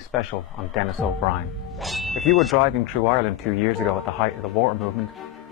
special on Dennis O'Brien. If you were driving through Ireland 2 years ago at the height of the water movement,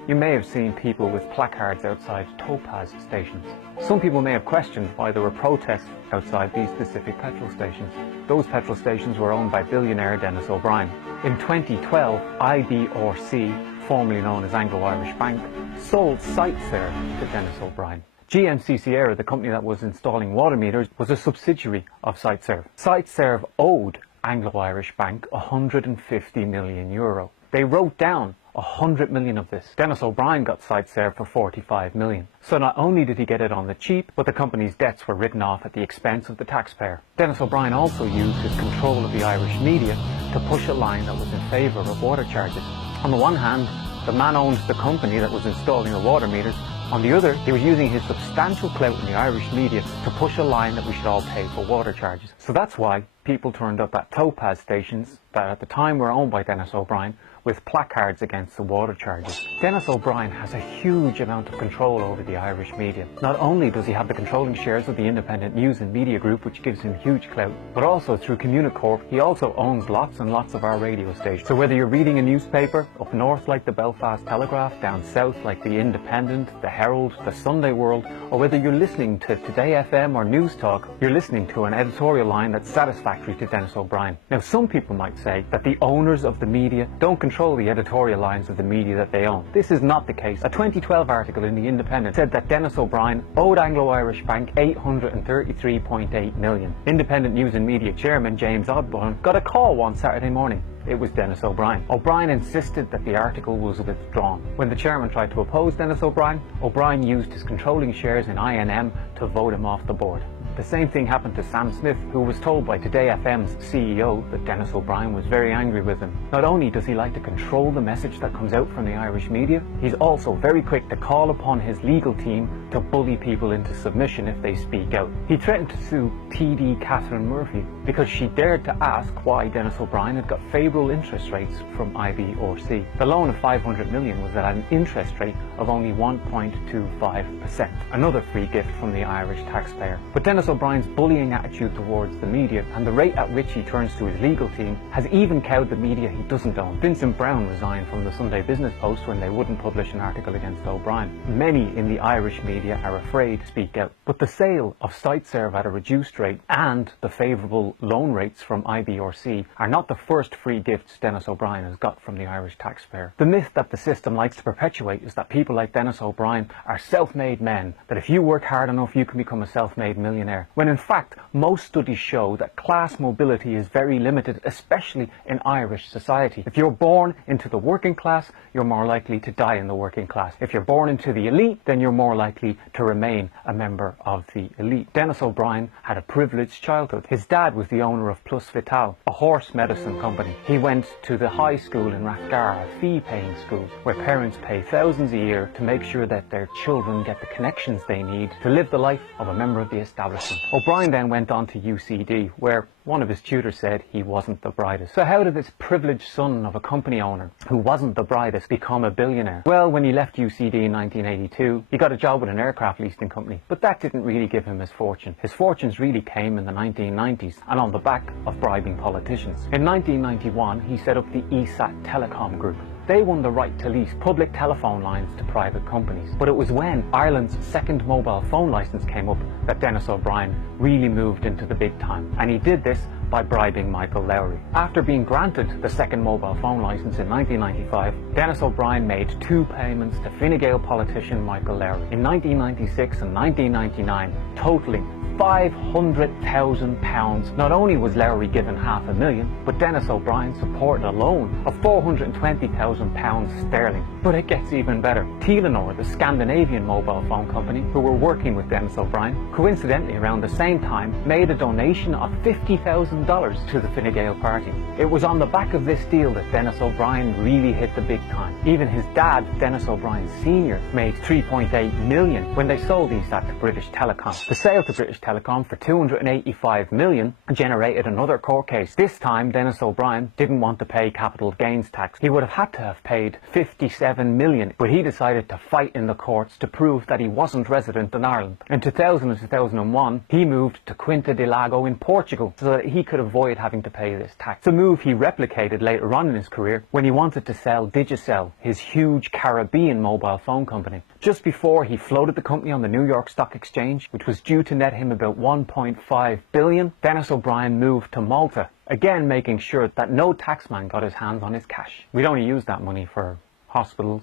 you may have seen people with placards outside towpath stations. Some people may have questioned why there were protests outside these specific petrol stations. Those petrol stations were owned by billionaire Dennis O'Brien. In 2012, IBRC, formerly known as Anglo-Irish Bank, sold SiteServe to Dennis O'Brien. GMC Sierra, the company that was installing water meters, was a subsidiary of SiteServe. SiteServe owed Anglo-Irish Bank €150 million. They wrote down 100 million of this. Dennis O'Brien got SiteServe for 45 million. So not only did he get it on the cheap, but the company's debts were written off at the expense of the taxpayer. Dennis O'Brien also used his control of the Irish media to push a line that was in favour of water charges. On the one hand, the man owned the company that was installing the water meters. On the other, he was using his substantial clout in the Irish media to push a line that we should all pay for water charges. So that's why people turned up at towpath stations that at the time were owned by Dennis O'Brien with placards against the water charges. Dennis O'Brien has a huge amount of control over the Irish media. Not only does he have the controlling shares of the Independent News and Media Group, which gives him huge clout, but also through Communicorp, he also owns lots and lots of our radio stations. So whether you're reading a newspaper, up north like the Belfast Telegraph, down south like the Independent, the Herald, the Sunday World, or whether you're listening to Today FM or News Talk, you're listening to an editorial line that's satisfactory to Dennis O'Brien. Now, some people might say that the owners of the media don't control the editorial lines of the media that they own. This is not the case. A 2012 article in The Independent said that Dennis O'Brien owed Anglo-Irish Bank $833.8 million. Independent News and Media chairman James Osborne got a call one Saturday morning. It was Dennis O'Brien. O'Brien insisted that the article was withdrawn. When the chairman tried to oppose Dennis O'Brien, O'Brien used his controlling shares in INM to vote him off the board. The same thing happened to Sam Smith, who was told by Today FM's CEO that Dennis O'Brien was very angry with him. Not only does he like to control the message that comes out from the Irish media, he's also very quick to call upon his legal team to bully people into submission if they speak out. He threatened to sue TD Catherine Murphy because she dared to ask why Dennis O'Brien had got favourable interest rates from IBRC. The loan of $500 million was at an interest rate of only 1.25%. Another free gift from the Irish taxpayer. But Dennis O'Brien's bullying attitude towards the media and the rate at which he turns to his legal team has even cowed the media he doesn't own. Vincent Browne resigned from the Sunday Business Post when they wouldn't publish an article against O'Brien. Many in the Irish media are afraid to speak out. But the sale of SiteServe at a reduced rate and the favourable loan rates from IBRC are not the first free gifts Dennis O'Brien has got from the Irish taxpayer. The myth that the system likes to perpetuate is that people like Dennis O'Brien are self-made men, that if you work hard enough you can become a self-made millionaire. When in fact, most studies show that class mobility is very limited, especially in Irish society. If you're born into the working class, you're more likely to die in the working class. If you're born into the elite, then you're more likely to remain a member of the elite. Dennis O'Brien had a privileged childhood. His dad was the owner of Plus Vital, a horse medicine company. He went to the high school in Rathgar, a fee-paying school, where parents pay thousands a year to make sure that their children get the connections they need to live the life of a member of the establishment. O'Brien then went on to UCD, where one of his tutors said he wasn't the brightest. So how did this privileged son of a company owner who wasn't the brightest become a billionaire? Well, when he left UCD in 1982, he got a job with an aircraft leasing company, but that didn't really give him his fortune. His fortunes really came in the 1990s and on the back of bribing politicians. In 1991, he set up the ESAT Telecom Group. They won the right to lease public telephone lines to private companies. But it was when Ireland's second mobile phone licence came up that Dennis O'Brien really moved into the big time. And he did this by bribing Michael Lowry. After being granted the second mobile phone licence in 1995, Dennis O'Brien made 2 payments to Fine Gael politician Michael Lowry in 1996 and 1999, totalling £500,000. Not only was Lowry given £500,000, but Dennis O'Brien supported a loan of £420,000 sterling. But it gets even better. Telenor, the Scandinavian mobile phone company who were working with Dennis O'Brien, coincidentally around the same time made a donation of $50,000 to the Fine Gael party. It was on the back of this deal that Dennis O'Brien really hit the big time. Even his dad, Dennis O'Brien Sr., made $3.8 million when they sold ESAT to British Telecom. The sale to British Telecom for $285 million and generated another court case. This time, Dennis O'Brien didn't want to pay capital gains tax. He would have had to have paid $57 million, but he decided to fight in the courts to prove that he wasn't resident in Ireland. In 2000 and 2001, he moved to Quinta del Lago in Portugal so that he could avoid having to pay this tax. It's a move he replicated later on in his career when he wanted to sell Digicel, his huge Caribbean mobile phone company. Just before he floated the company on the New York Stock Exchange, which was due to net him about $1.5 billion, Dennis O'Brien moved to Malta, again making sure that no taxman got his hands on his cash. We'd only use that money for hospitals,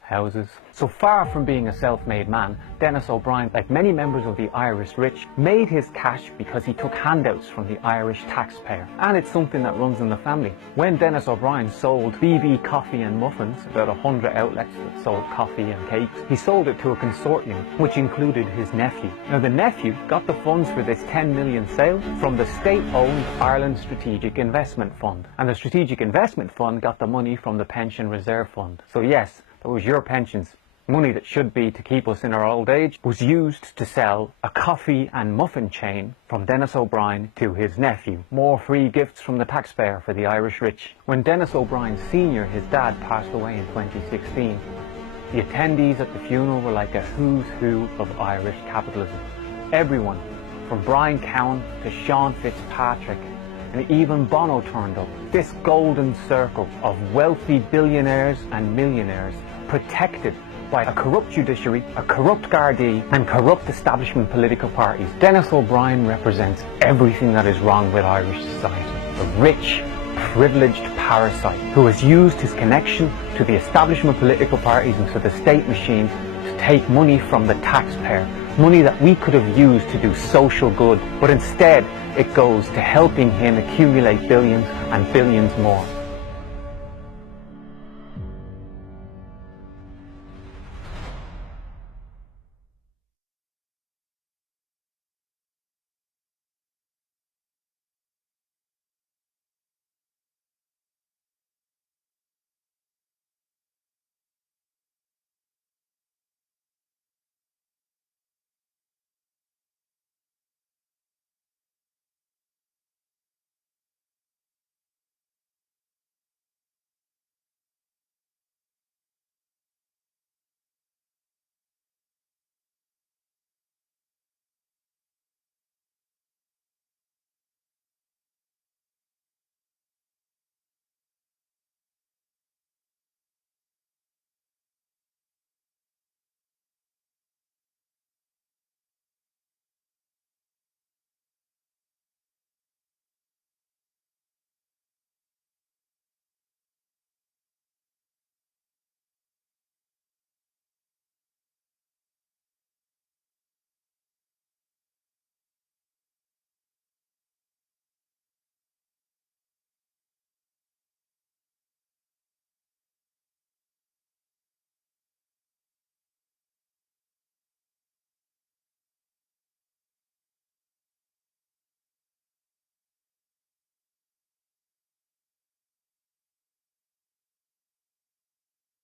houses. So far from being a self-made man, Dennis O'Brien, like many members of the Irish rich, made his cash because he took handouts from the Irish taxpayer. And it's something that runs in the family. When Dennis O'Brien sold BB Coffee and Muffins, about 100 outlets that sold coffee and cakes, he sold it to a consortium which included his nephew. Now the nephew got the funds for this 10 million sale from the state-owned Ireland Strategic Investment Fund. And the Strategic Investment Fund got the money from the Pension Reserve Fund. So yes, that was your pensions. Money that should be to keep us in our old age was used to sell a coffee and muffin chain from Dennis O'Brien to his nephew. More free gifts from the taxpayer for the Irish rich. When Dennis O'Brien Sr., his dad, passed away in 2016, the attendees at the funeral were like a who's who of Irish capitalism. Everyone, from Brian Cowan to Sean Fitzpatrick, and even Bono turned up. This golden circle of wealthy billionaires and millionaires, protected by a corrupt judiciary, a corrupt Gardaí, and corrupt establishment political parties. Dennis O'Brien represents everything that is wrong with Irish society. A rich, privileged parasite who has used his connection to the establishment political parties and to the state machine to take money from the taxpayer. Money that we could have used to do social good, but instead it goes to helping him accumulate billions and billions more.